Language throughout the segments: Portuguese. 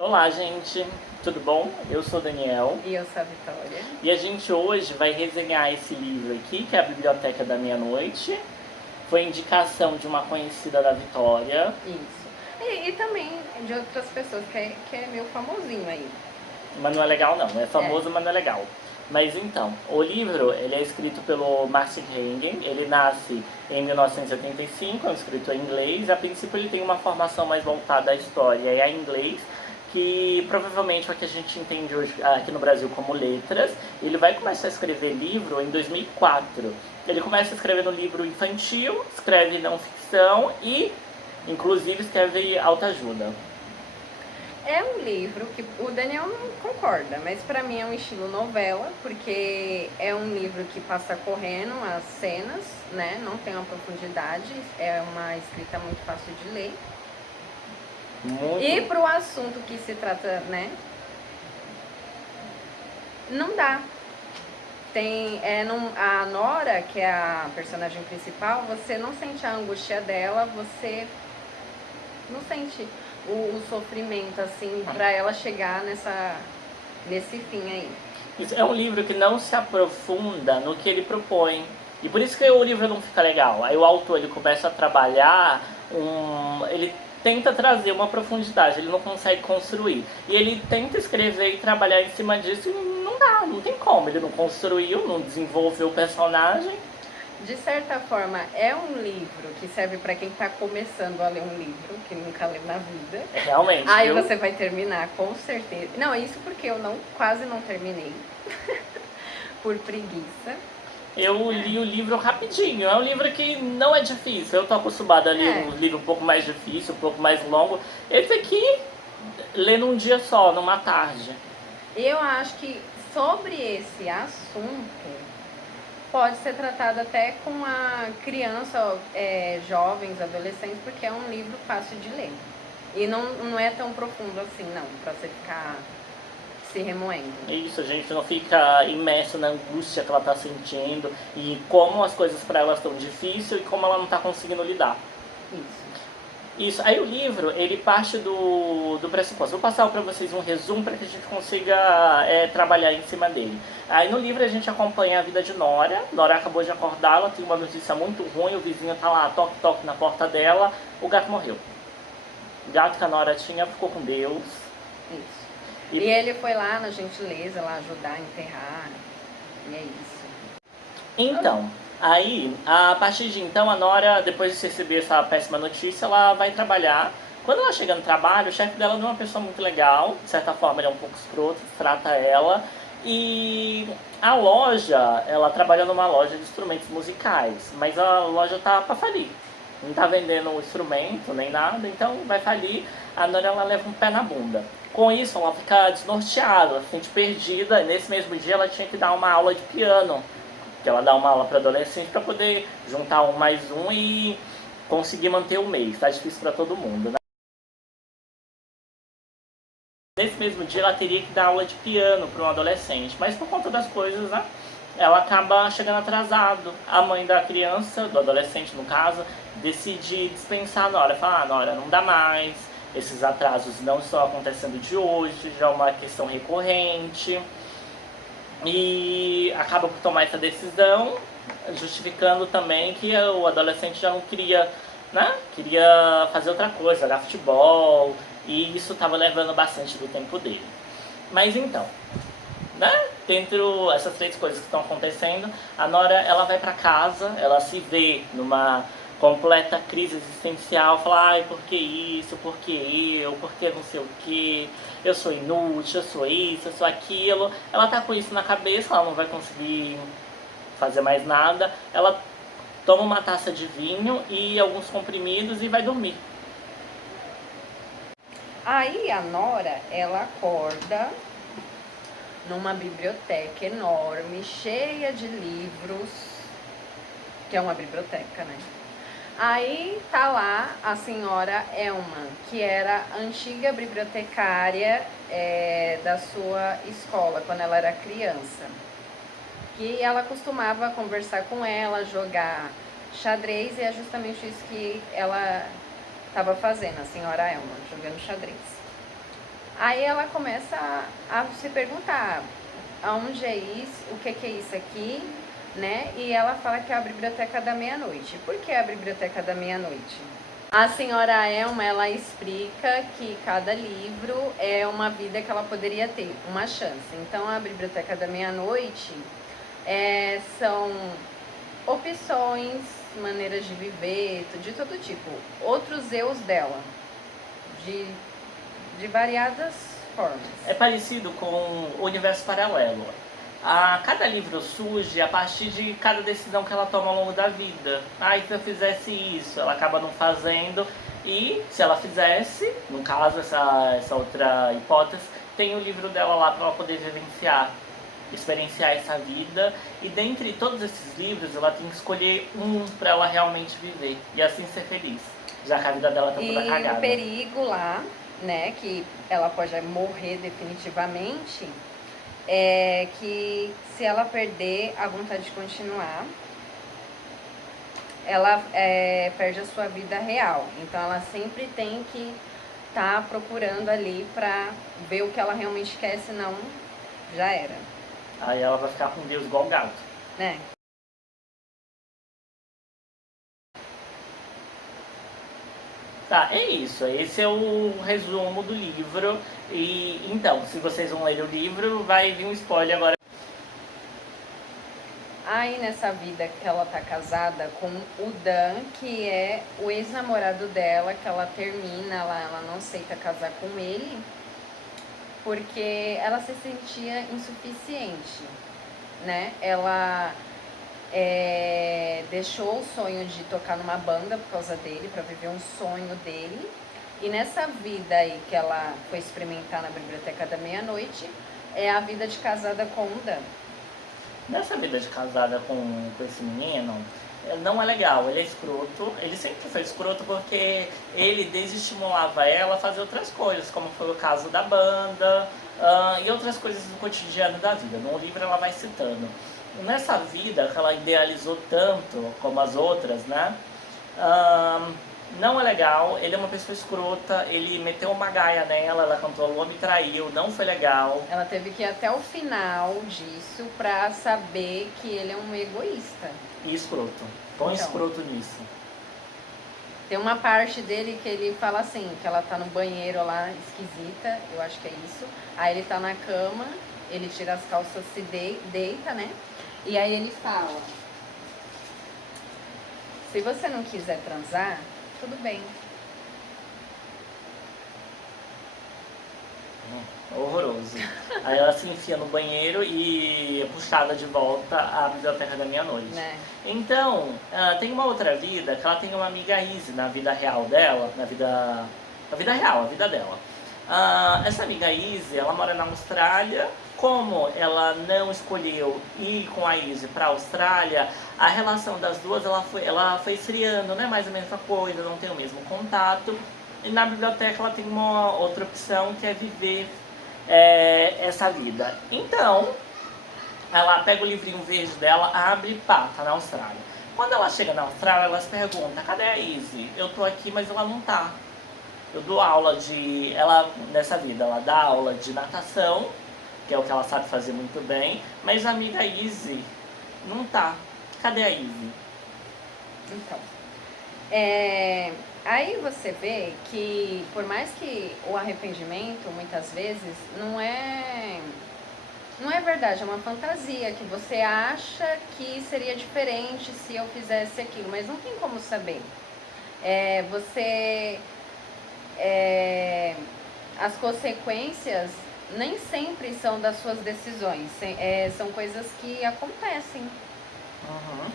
Olá, gente, tudo bom? Eu sou o Daniel E eu sou a Vitória. e a gente hoje vai resenhar esse livro aqui, que é a Biblioteca da Meia-Noite. Foi indicação de uma conhecida da Vitória. Isso. E também de outras pessoas, que é meio famosinho aí. Mas não é legal não, é É. famoso, mas não é legal. Mas então, o livro ele é escrito pelo Martin Hengen, ele nasce em 1985, é um escritor inglês. A princípio ele tem uma formação mais voltada à história e a inglês, que provavelmente é o que a gente entende hoje aqui no Brasil como letras. Ele vai começar a escrever livro em 2004. Ele começa escrevendo livro infantil, escreve não ficção e inclusive escreve autoajuda. É um livro que o Daniel não concorda, mas pra mim é um estilo novela, porque é um livro que passa correndo as cenas, né? Não tem uma profundidade, é uma escrita muito fácil de ler. E Muito. pro assunto que se trata, né? Não dá. A Nora, que é a personagem principal, você não sente a angústia dela, você não sente o sofrimento, assim, pra ela chegar nesse fim aí. Isso é um livro que não se aprofunda no que ele propõe. E por isso que o livro não fica legal. Aí o autor ele começa a trabalhar, ele tenta trazer uma profundidade, ele não consegue construir. E ele tenta escrever e trabalhar em cima disso e não dá, não tem como. Ele não construiu, não desenvolveu o personagem. De certa forma, é um livro que serve pra quem tá começando a ler um livro, que nunca leu na vida. Realmente, Aí viu? você vai terminar, com certeza. Não, isso porque eu quase não terminei. Por preguiça. Eu li o livro rapidinho. É um livro que não é difícil. Eu tô acostumado a ler É. um livro um pouco mais difícil, um pouco mais longo. Esse aqui, lê num dia só, numa tarde. Eu acho que sobre esse assunto pode ser tratado até com a criança, jovens, adolescentes, porque é um livro fácil de ler. E não é tão profundo assim, não, pra você ficar se remoendo. Isso, a gente não fica imerso na angústia que ela tá sentindo e como as coisas para ela estão difíceis e como ela não tá conseguindo lidar. Isso. Isso, aí o livro, ele parte do pressuposto. Vou passar para vocês um resumo para que a gente consiga trabalhar em cima dele. Aí no livro a gente acompanha a vida de Nora. Nora acabou de acordar, ela tem uma notícia muito ruim, o vizinho tá lá, toque, toque na porta dela, o gato morreu. O gato que a Nora tinha ficou com Deus. Isso. E ele foi lá na gentileza, lá ajudar a enterrar. E é isso. Então, aí, a partir de então, a Nora, depois de receber essa péssima notícia, ela vai trabalhar. Quando ela chega no trabalho, o chefe dela não é uma pessoa muito legal, de certa forma ele é um pouco escroto, trata ela. E a loja, ela trabalha numa loja de instrumentos musicais, mas a loja tá pra falir. Não tá vendendo um instrumento nem nada, então vai falir. A Nora ela leva um pé na bunda. Com isso, ela fica desnorteada, ela se sente perdida. E nesse mesmo dia, ela tinha que dar uma aula de piano, que ela dá uma aula para adolescente para poder juntar um mais um e conseguir manter o mês. Tá difícil para todo mundo, né? Nesse mesmo dia ela teria que dar aula de piano para um adolescente, mas por conta das coisas, né, ela acaba chegando atrasado. A mãe da criança, do adolescente no caso, decide dispensar a Nora. Fala, Nora, não dá mais, esses atrasos não estão acontecendo de hoje, já é uma questão recorrente. E acaba por tomar essa decisão, justificando também que o adolescente já não queria, né? Queria fazer outra coisa, jogar futebol, e isso estava levando bastante do tempo dele. Mas então, né? Dentro essas três coisas que estão acontecendo, a Nora ela vai para casa, ela se vê numa completa crise existencial, fala, ai, por que isso, por que eu, por que não sei o que, eu sou inútil, eu sou isso, eu sou aquilo. Ela tá com isso na cabeça, ela não vai conseguir fazer mais nada. Ela toma uma taça de vinho e alguns comprimidos e vai dormir. Aí a Nora, ela acorda numa biblioteca enorme, cheia de livros, que é uma biblioteca, né? Aí tá lá a senhora Elma, que era a antiga bibliotecária da sua escola, quando ela era criança. Que ela costumava conversar com ela, jogar xadrez, e é justamente isso que ela estava fazendo, a senhora Elma, jogando xadrez. Aí ela começa a se perguntar aonde é isso, o que é isso aqui, né? E ela fala que é a Biblioteca da Meia-Noite. Por que a Biblioteca da Meia-Noite? A senhora Elma, ela explica que cada livro é uma vida que ela poderia ter, uma chance. Então, a Biblioteca da Meia-Noite são opções, maneiras de viver, de todo tipo. Outros eus dela, de variadas formas. É parecido com o universo paralelo. Cada livro surge a partir de cada decisão que ela toma ao longo da vida. E se eu fizesse isso, ela acaba não fazendo. E se ela fizesse, no caso, essa outra hipótese, tem o livro dela lá para ela poder vivenciar, experienciar essa vida. E dentre todos esses livros, ela tem que escolher um para ela realmente viver e assim ser feliz, já que a vida dela tá toda cagada. E o perigo lá, né, que ela pode morrer definitivamente, é que se ela perder a vontade de continuar, ela perde a sua vida real. Então ela sempre tem que estar procurando ali pra ver o que ela realmente quer, senão já era. Aí ela vai ficar com Deus igual gato. Né? Tá, é isso. Esse é o resumo do livro. E então, se vocês vão ler o livro, vai vir um spoiler agora. Aí nessa vida que ela tá casada com o Dan, que é o ex-namorado dela, que ela termina lá, ela não aceita casar com ele, porque ela se sentia insuficiente, né? Ela deixou o sonho de tocar numa banda por causa dele, para viver um sonho dele. E nessa vida aí que ela foi experimentar na Biblioteca da Meia-Noite, é a vida de casada com o Dan. Nessa vida de casada com esse menino, não é legal, ele é escroto. Ele sempre foi escroto porque ele desestimulava ela a fazer outras coisas, como foi o caso da banda e outras coisas do cotidiano da vida. No livro ela vai citando. Nessa vida que ela idealizou tanto como as outras, né? Não é legal, ele é uma pessoa escrota, ele meteu uma gaia nela, ela cantou a lua me traiu, não foi legal. Ela teve que ir até o final disso pra saber que ele é um egoísta. E escroto, põe Então, escroto nisso. Tem uma parte dele que ele fala assim, que ela tá no banheiro lá, esquisita, eu acho que é isso. Aí ele tá na cama, ele tira as calças, se deita, né? E aí ele fala: se você não quiser transar, tudo bem. Horroroso. Aí ela se enfia no banheiro e é puxada de volta à Biblioteca da Meia-Noite. Né? Então, tem uma outra vida que ela tem uma amiga Izzy na vida real dela, na vida real, a vida dela. Essa amiga Izzy, ela mora na Austrália. Como ela não escolheu ir com a Izzy para a Austrália, a relação das duas ela foi esfriando, né? Mais ou menos a coisa, não tem o mesmo contato. E na biblioteca ela tem uma outra opção que é viver essa vida. Então, ela pega o livrinho verde dela, abre e pá, tá na Austrália. Quando ela chega na Austrália, ela se pergunta: cadê a Izzy? Eu tô aqui, mas ela não tá. Eu dou aula nessa vida, ela dá aula de natação, que é o que ela sabe fazer muito bem, mas a amiga Izzy não tá. Cadê a Izzy? Então, aí você vê que, por mais que o arrependimento, muitas vezes, não é verdade, é uma fantasia, que você acha que seria diferente se eu fizesse aquilo, mas não tem como saber. As consequências nem sempre são das suas decisões, são coisas que acontecem.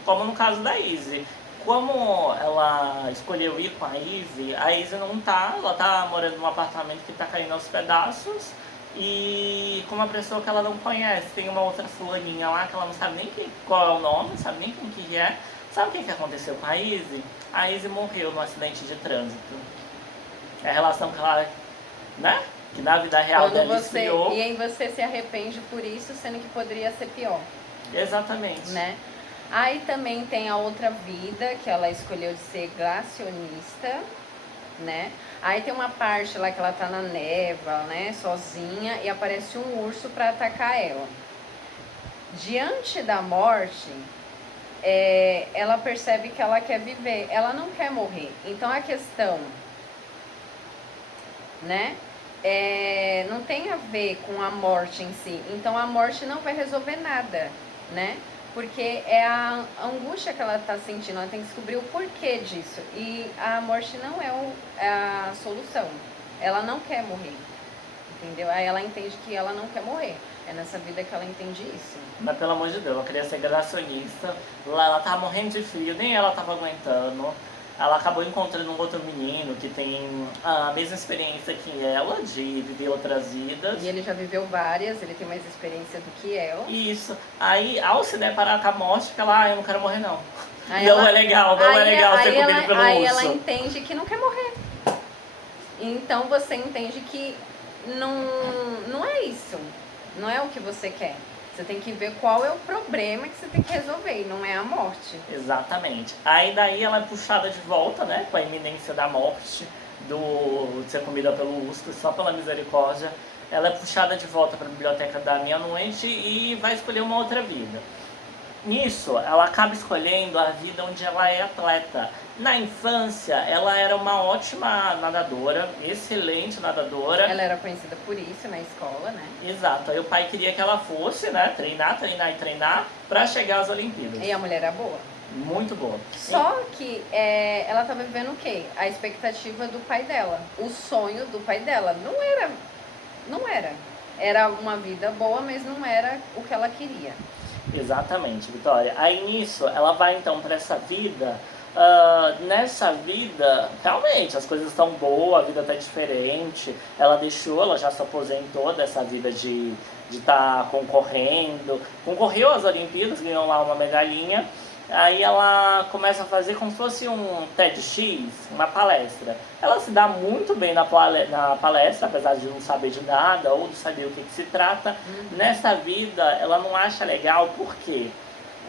Como no caso da Izzy. Como ela escolheu ir com a Izzy não tá, ela tá morando num apartamento que tá caindo aos pedaços e com uma pessoa que ela não conhece. Tem uma outra fulaninha lá que ela não sabe nem qual é o nome, não sabe nem quem que é. Sabe o que aconteceu com a Izzy? A Izzy morreu num acidente de trânsito. É a relação que ela, né? Que na vida real dela esfriou. E aí você se arrepende por isso, sendo que poderia ser pior. Exatamente. Né? Aí também tem a outra vida, que ela escolheu de ser glacionista, né? Aí tem uma parte lá que ela tá na névoa, né, sozinha, e aparece um urso para atacar ela. Diante da morte, ela percebe que ela quer viver, ela não quer morrer. Então a questão, né, não tem a ver com a morte em si. Então a morte não vai resolver nada, né? Porque é a angústia que ela está sentindo, ela tem que descobrir o porquê disso. E a morte não é a solução. Ela não quer morrer, entendeu? Aí ela entende que ela não quer morrer. É nessa vida que ela entende isso. Mas pelo amor de Deus, ela queria ser gracionista, lá ela tava morrendo de frio, nem ela tava aguentando. Ela acabou encontrando um outro menino que tem a mesma experiência que ela, de viver outras vidas. E ele já viveu várias, ele tem mais experiência do que ela. Isso. Aí, ao se deparar com a morte, fica lá, eu não quero morrer não. Aí não ela- é legal, não é legal ser comido pelo Aí urso. ela entende que não quer morrer. Então você entende que não é isso. Não é o que você quer. Você tem que ver qual é o problema que você tem que resolver, e não é a morte. Exatamente. Aí daí ela é puxada de volta, né, com a iminência da morte, de ser comida pelo urso, só pela misericórdia. Ela é puxada de volta para a biblioteca da meia-noite e vai escolher uma outra vida. Nisso, ela acaba escolhendo a vida onde ela é atleta. Na infância, ela era uma ótima nadadora, excelente nadadora. Ela era conhecida por isso na escola, né? Exato. Aí o pai queria que ela fosse, né, treinar para chegar às Olimpíadas. E a mulher era boa. Muito boa. Só que ela estava vivendo o quê? A expectativa do pai dela. O sonho do pai dela. Não era. Era uma vida boa, mas não era o que ela queria. Exatamente, Vitória. Aí nisso, ela vai então para essa vida. Nessa vida, realmente, as coisas estão boas, a vida está diferente. Ela já se aposentou dessa vida de estar concorrendo. Concorreu às Olimpíadas, ganhou lá uma medalhinha. Aí ela começa a fazer como se fosse um TEDx, uma palestra. Ela se dá muito bem na palestra, apesar de não saber de nada ou de saber o que se trata. Nessa vida, ela não acha legal porque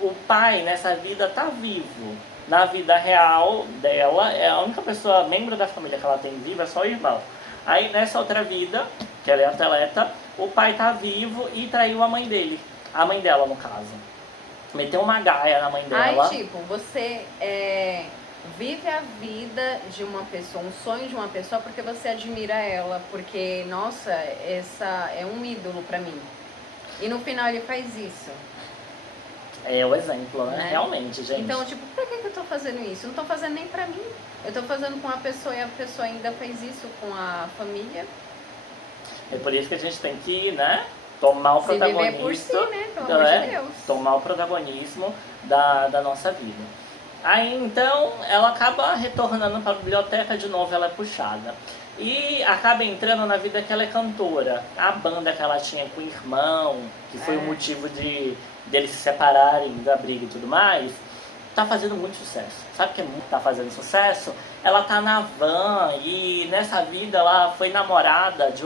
o pai, nessa vida, tá vivo. Na vida real dela, é a única pessoa, membro da família que ela tem viva, é só o irmão. Aí nessa outra vida, que ela é atleta, o pai tá vivo e traiu a mãe dele. A mãe dela, no caso. Meteu uma gaia na mãe dela. Aí, tipo, você vive a vida de uma pessoa, um sonho de uma pessoa porque você admira ela, porque, nossa, essa é um ídolo pra mim. E no final ele faz isso. É o exemplo, né? Realmente, gente. Então, tipo, pra que eu tô fazendo isso? Eu não tô fazendo nem pra mim. Eu tô fazendo com a pessoa e a pessoa ainda faz isso com a família. É por isso que a gente tem que, né, tomar o Se protagonismo. viver por si, né? Pelo amor de Deus. Tomar o protagonismo da nossa vida. Aí então ela acaba retornando para a biblioteca de novo, ela é puxada. E acaba entrando na vida que ela é cantora. A banda que ela tinha com o irmão, que foi o motivo de deles se separarem da briga e tudo mais, tá fazendo muito sucesso. Sabe o que tá fazendo sucesso? Ela tá na van e nessa vida ela foi namorada de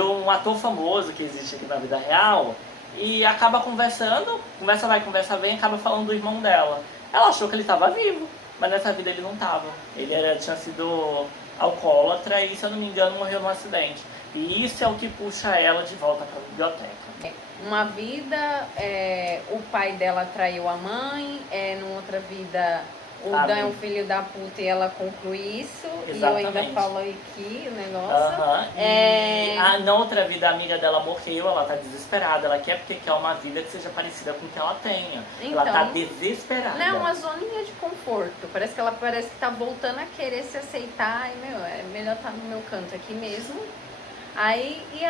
um ator famoso que existe aqui na vida real e acaba conversando, conversa vai, conversa vem, acaba falando do irmão dela. Ela achou que ele estava vivo, mas nessa vida ele não estava. Ele tinha sido alcoólatra e, se eu não me engano, morreu num acidente. E isso é o que puxa ela de volta para a biblioteca. Uma vida, o pai dela traiu a mãe, numa outra vida o Dan é um filho da puta e ela conclui isso. Exatamente. E eu ainda falo aqui o negócio. Na outra vida a amiga dela morreu, ela tá desesperada, ela quer porque quer uma vida que seja parecida com o que ela tenha. Então, ela tá desesperada. Não é uma zoninha de conforto, parece que tá voltando a querer se aceitar e, é melhor estar no meu canto aqui mesmo. Aí, e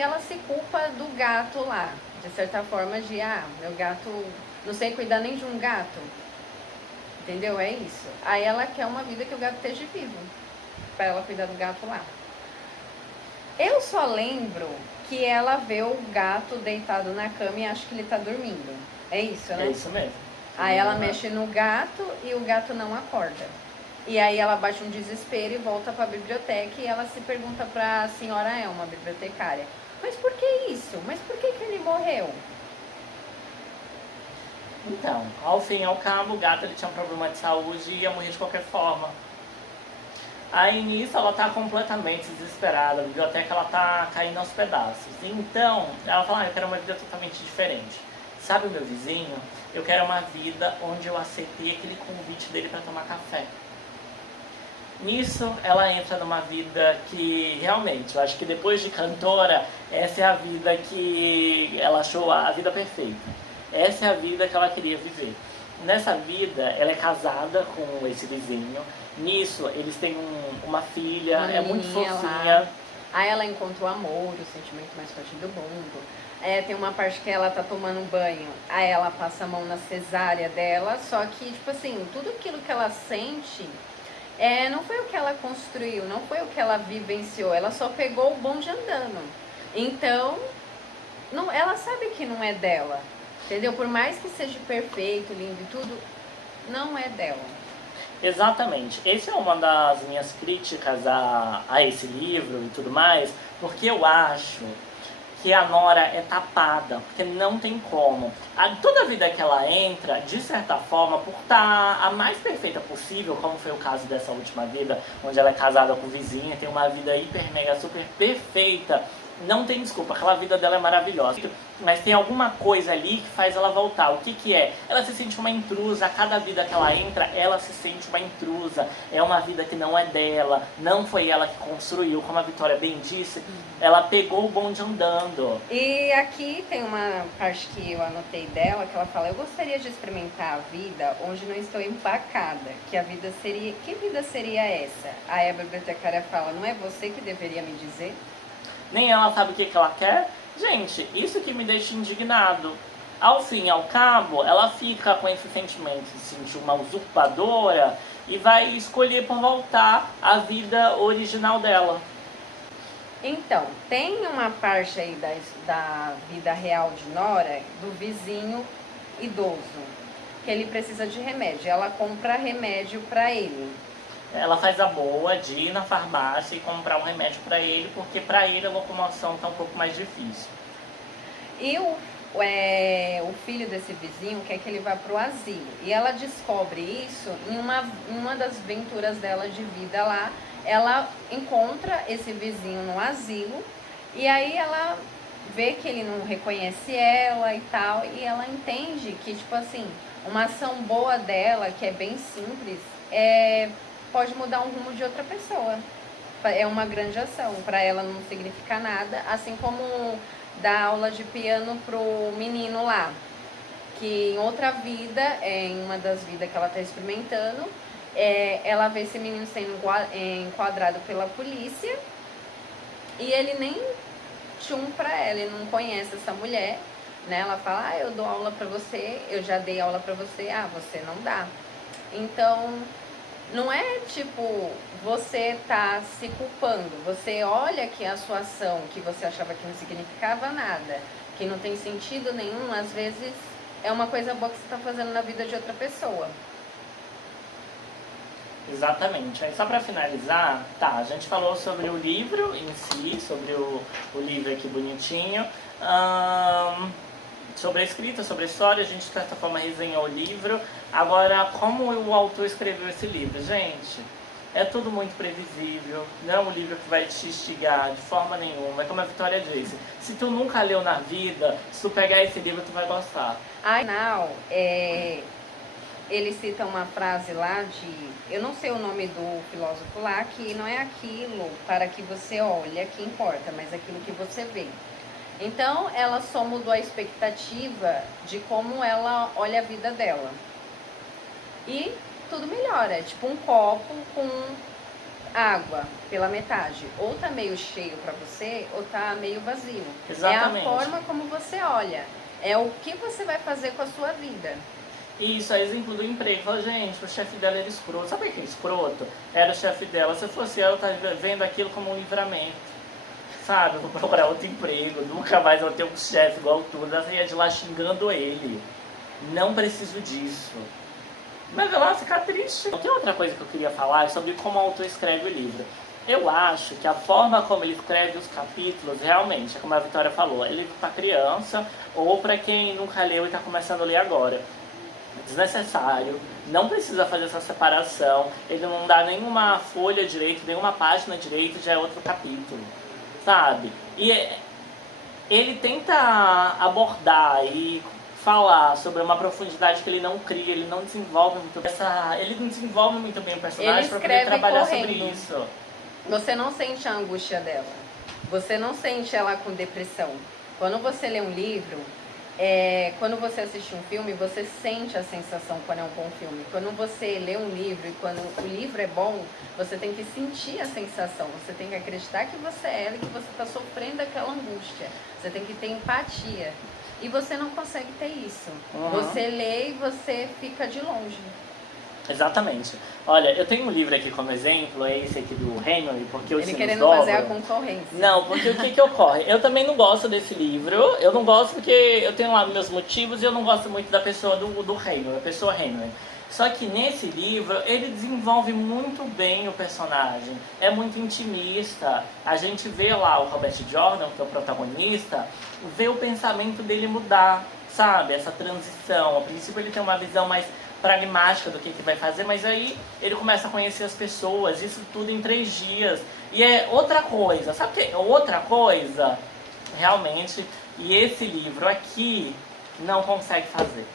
ela se culpa do gato lá, de certa forma de, meu gato, não sei cuidar nem de um gato, entendeu? É isso. Aí ela quer uma vida que o gato esteja vivo, pra ela cuidar do gato lá. Eu só lembro que ela vê o gato deitado na cama e acha que ele tá dormindo. É isso, né? É isso mesmo. Aí ela mexe no gato e o gato não acorda. E aí ela bate um desespero e volta para a biblioteca e ela se pergunta para a senhora Elma, bibliotecária, mas por que isso? Mas por que ele morreu? Então, ao fim e ao cabo, o gato ele tinha um problema de saúde e ia morrer de qualquer forma. Aí nisso ela tá completamente desesperada, a biblioteca ela tá caindo aos pedaços. Então ela fala, eu quero uma vida totalmente diferente. Sabe o meu vizinho? Eu quero uma vida onde eu aceitei aquele convite dele para tomar café. Nisso ela entra numa vida que realmente, eu acho que depois de cantora, essa é a vida que ela achou a vida perfeita. Essa é a vida que ela queria viver. Nessa vida, ela é casada com esse vizinho. Nisso, eles têm uma filha, Uma é muito menininha fofinha. lá. Aí ela encontra o amor, o sentimento mais forte do mundo. Tem uma parte que ela tá tomando banho, aí ela passa a mão na cesárea dela, só que, tipo assim, tudo aquilo que ela sente não foi o que ela construiu, não foi o que ela vivenciou, ela só pegou o bonde andando. Então, não, ela sabe que não é dela, entendeu? Por mais que seja perfeito, lindo e tudo, não é dela. Exatamente. Essa é uma das minhas críticas a esse livro e tudo mais, porque eu acho que a Nora é tapada, porque não tem como. Toda vida que ela entra, de certa forma, por estar a mais perfeita possível, como foi o caso dessa última vida, onde ela é casada com o vizinho, tem uma vida hiper, mega, super perfeita, não tem desculpa, aquela vida dela é maravilhosa. Mas tem alguma coisa ali que faz ela voltar. O que que é? Ela se sente uma intrusa. A cada vida que ela entra, ela se sente uma intrusa. É uma vida que não é dela. Não foi ela que construiu. Como a Vitória bem disse, ela pegou o bonde andando. E aqui tem uma parte que eu anotei dela, que ela fala, eu gostaria de experimentar a vida onde não estou empacada. Que vida seria essa? Aí a bibliotecária fala, não é você que deveria me dizer? Nem ela sabe o que ela quer. Gente, isso que me deixa indignado. Ao fim e ao cabo, ela fica com esse sentimento de se sentir uma usurpadora e vai escolher por voltar à vida original dela. Então, tem uma parte aí da vida real de Nora, do vizinho idoso, que ele precisa de remédio. Ela compra remédio pra ele. Ela faz a boa de ir na farmácia e comprar um remédio para ele, porque para ele a locomoção está um pouco mais difícil. E o filho desse vizinho quer que ele vá pro asilo. E ela descobre isso em uma das aventuras dela de vida lá. Ela encontra esse vizinho no asilo e aí ela vê que ele não reconhece ela e tal. E ela entende que, tipo assim, uma ação boa dela, que é bem simples, pode mudar um rumo de outra pessoa. É uma grande ação, para ela não significa nada, assim como dar aula de piano pro menino lá, que em outra vida, em uma das vidas que ela está experimentando, ela vê esse menino sendo enquadrado pela polícia e ele nem tchum pra ela, ele não conhece essa mulher, né? Ela fala, eu dou aula pra você, eu já dei aula pra você, você não dá. Então, não é tipo, você tá se culpando, você olha que a sua ação, que você achava que não significava nada, que não tem sentido nenhum, às vezes é uma coisa boa que você tá fazendo na vida de outra pessoa. Exatamente. Aí só para finalizar, a gente falou sobre o livro em si, sobre o livro aqui bonitinho, sobre a escrita, sobre a história, a gente de certa forma resenhou o livro. Agora, como o autor escreveu esse livro? Gente, é tudo muito previsível, não é um livro que vai te instigar de forma nenhuma. É como a Vitória disse, se tu nunca leu na vida, se tu pegar esse livro, tu vai gostar. Afinal, ele cita uma frase lá eu não sei o nome do filósofo lá, que não é aquilo para que você olha que importa, mas aquilo que você vê. Então, ela só mudou a expectativa de como ela olha a vida dela. E tudo melhora, é tipo um copo com água pela metade. Ou tá meio cheio para você, ou tá meio vazio. Exatamente. É a forma como você olha. É o que você vai fazer com a sua vida. Isso, é exemplo do emprego. Fala, gente, o chefe dela era escroto. Sabe aquele escroto? Era o chefe dela. Se fosse ela, tá vendo aquilo como um livramento. Sabe, vou procurar outro emprego, nunca mais vou ter um chefe igual tudo. Ela ia de lá xingando ele. Não preciso disso. Mas ela vai ficar triste. Tem outra coisa que eu queria falar sobre como o autor escreve o livro. Eu acho que a forma como ele escreve os capítulos, realmente, é como a Vitória falou, é livro para criança ou para quem nunca leu e está começando a ler agora. desnecessário, não precisa fazer essa separação, ele não dá nenhuma folha direito, nenhuma página direito, já é outro capítulo, sabe? E ele tenta abordar e falar sobre uma profundidade que ele não cria, ele não desenvolve muito bem ele não desenvolve muito bem o personagem para poder trabalhar sobre isso. Você não sente a angústia dela, você não sente ela com depressão. Quando você lê um livro, quando você assiste um filme, você sente a sensação quando é um bom filme. Quando você lê um livro e quando o livro é bom, você tem que sentir a sensação. Você tem que acreditar que você é ela e que você está sofrendo aquela angústia. Você tem que ter empatia. E você não consegue ter isso. Você lê e você fica de longe. Exatamente. Olha, eu tenho um livro aqui como exemplo, é esse aqui do Henry, porque os Ele sinos querendo dobram. fazer a concorrência. Não, porque o que ocorre? Eu também não gosto desse livro, eu não gosto porque eu tenho lá meus motivos e eu não gosto muito da pessoa do Henry, da pessoa Henry. Só que nesse livro, ele desenvolve muito bem o personagem, é muito intimista. A gente vê lá o Robert Jordan, que é o protagonista, vê o pensamento dele mudar, sabe? Essa transição. A princípio ele tem uma visão mais pragmática do que vai fazer, mas aí ele começa a conhecer as pessoas, isso tudo em 3 dias. E é outra coisa, sabe o que é outra coisa? Realmente, e esse livro aqui não consegue fazer.